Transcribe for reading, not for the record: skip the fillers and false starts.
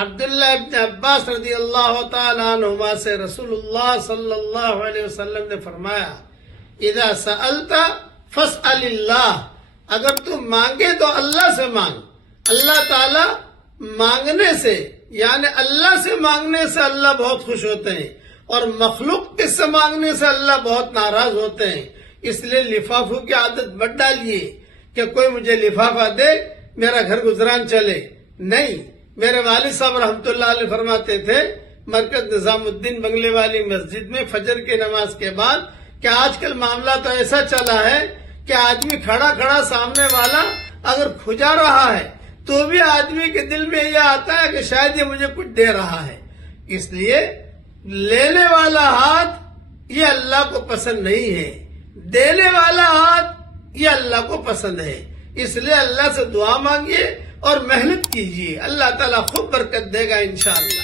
عبداللہ ابن عباس رضی اللہ تعالیٰ عنہما سے رسول اللہ صلی اللہ علیہ وسلم نے فرمایا اذا سألت فاسأل اللہ، اگر تم مانگے تو اللہ سے مانگ۔ اللہ تعالیٰ مانگنے سے یعنی اللہ سے مانگنے سے اللہ بہت خوش ہوتے ہیں، اور مخلوق کے سے مانگنے سے اللہ بہت ناراض ہوتے ہیں۔ اس لیے لفافوں کی عادت مت ڈالیے کہ کوئی مجھے لفافہ دے میرا گھر گزران چلے، نہیں۔ میرے والد صاحب رحمۃ اللہ علیہ فرماتے تھے مرکز نظام الدین بنگلے والی مسجد میں فجر کی نماز کے بعد کہ آج کل معاملہ تو ایسا چلا ہے کہ آدمی کھڑا کھڑا سامنے والا اگر کھجا رہا ہے تو بھی آدمی کے دل میں یہ آتا ہے کہ شاید یہ مجھے کچھ دے رہا ہے۔ اس لیے لینے والا ہاتھ یہ اللہ کو پسند نہیں ہے، دینے والا ہاتھ یہ اللہ کو پسند ہے۔ اس لیے اللہ سے دعا مانگیے اور محنت کیجیے، اللہ تعالیٰ خوب برکت دے گا انشاءاللہ۔